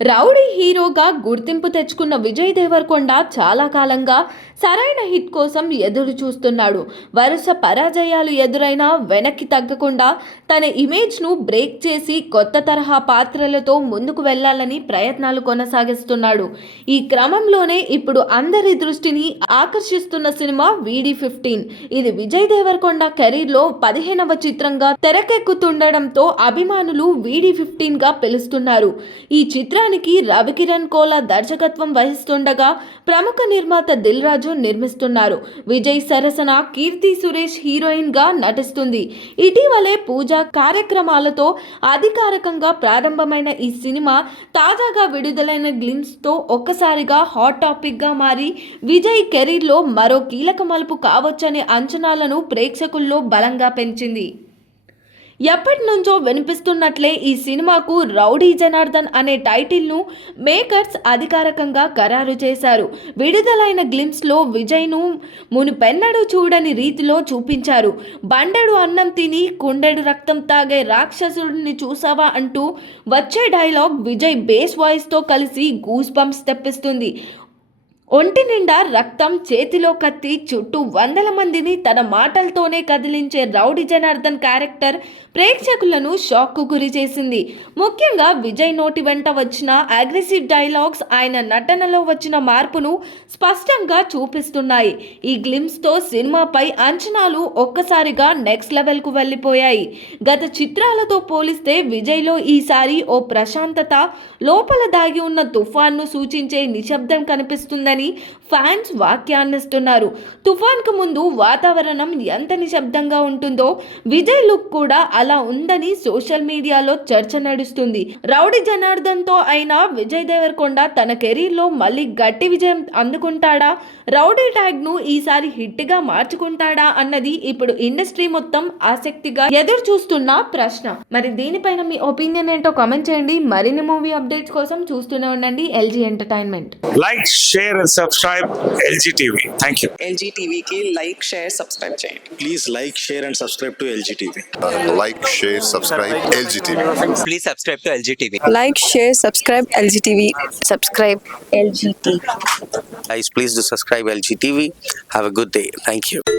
Rowdy హీరోగా గుర్తింపు తెచ్చుకున్న విజయ్ దేవరకొండ చాలా కాలంగా సరైన హిట్ కోసం ఎదురు చూస్తున్నాడు. వరుస పరాజయాలు ఎదురైనా వెనక్కి తగ్గకుండా తన ఇమేజ్ను బ్రేక్ చేసి కొత్త తరహా పాత్రలతో ముందుకు వెళ్లాలని ప్రయత్నాలు కొనసాగిస్తున్నాడు. ఈ క్రమంలోనే ఇప్పుడు అందరి దృష్టిని ఆకర్షిస్తున్న సినిమా VD15. ఇది విజయ్ దేవరకొండ కెరీర్లో 15వ చిత్రంగా తెరకెక్కుతుండడంతో అభిమానులు VD15గా పిలుస్తున్నారు. ఈ చిత్రానికి రవికిరణ్ కోలా దర్శకత్వం వహిస్తుండగా ప్రముఖ నిర్మాత దిల్ రాజు నిర్మిస్తున్నారు. విజయ్ సరసన కీర్తి సురేష్ హీరోయిన్ గా నటిస్తుంది. ఇటీవలే పూజా కార్యక్రమాలతో అధికారికంగా ప్రారంభమైన ఈ సినిమా తాజాగా విడుదలైన గ్లిమ్స్ తో ఒక్కసారిగా హాట్ టాపిక్ గా మారి విజయ్ కెరీర్ లో మరో కీలక మలుపు కావచ్చనే అంచనాలను ప్రేక్షకుల్లో బలంగా పెంచింది. ఎప్పటి నుంచో వినిపిస్తున్నట్లే ఈ సినిమాకు రౌడీ జనార్దన్ అనే టైటిల్ను మేకర్స్ అధికారికంగా ఖరారు చేశారు. విడుదలైన గ్లిమ్స్లో విజయ్ను మునుపెన్నడూ చూడని రీతిలో చూపించారు. బండెడు అన్నం తిని కుండెడు రక్తం తాగే రాక్షసుడిని చూసావా అంటూ వచ్చే డైలాగ్ విజయ్ బేస్ వాయిస్తో కలిసి గూస్ బంప్స్ తెప్పిస్తుంది. ఒంటి నిండా రక్తం, చేతిలో కత్తి, చుట్టూ వందల మందిని తన మాటలతోనే కదిలించే రౌడీ జనార్దన్ క్యారెక్టర్ ప్రేక్షకులను షాక్కు గురి చేసింది. ముఖ్యంగా విజయ్ నోటి వెంట వచ్చిన అగ్రెసివ్ డైలాగ్స్ ఆయన నటనలో వచ్చిన మార్పును స్పష్టంగా చూపిస్తున్నాయి. ఈ గ్లిమ్స్తో సినిమాపై అంచనాలు ఒక్కసారిగా నెక్స్ట్ లెవెల్కు వెళ్ళిపోయాయి. గత చిత్రాలతో పోలిస్తే విజయ్లో ఈసారి ఓ ప్రశాంతత, లోపల దాగి ఉన్న తుఫాన్ను సూచించే నిశ్శబ్దం కనిపిస్తుందని ఫ్యాన్స్ వ్యాఖ్యానిస్తున్నారు. తుఫాన్కు ముందు వాతావరణం ఎంత నిశ్శబ్దంగా ఉంటుందో విజయ్ లుక్ కూడా అలా ఉందని సోషల్ మీడియాలో చర్చ నడుస్తుంది. రౌడీ జనార్దన్తో అయినా విజయ్ దేవరకొండ తన కెరీర్లో మళ్ళీ గట్టి విజయం అందుకుంటాడా, రౌడీ ట్యాగ్ను ఈసారి హిట్గా మార్చుకుంటాడా అన్నది ఇప్పుడు ఇండస్ట్రీ మొత్తం ఆసక్తిగా ఎదురు చూస్తున్న ప్రశ్న. మరి దీనిపైన మీ ఒపీనియన్ ఏంటో కామెంట్ చేయండి. మరిన్ని మూవీ అప్డేట్స్ కోసం చూస్తూనే ఉండండి LG entertainment. Like, share and subscribe LG TV. Thank you. LG TV కి లైక్, షేర్, సబ్స్క్రైబ్ చేయండి. Please like, share and subscribe to LG TV. Like, share, subscribe LG TV. Please subscribe to LG TV. Like, share, subscribe LG TV. Subscribe LG TV. Guys, please do subscribe LG TV. Have a good day. Thank you.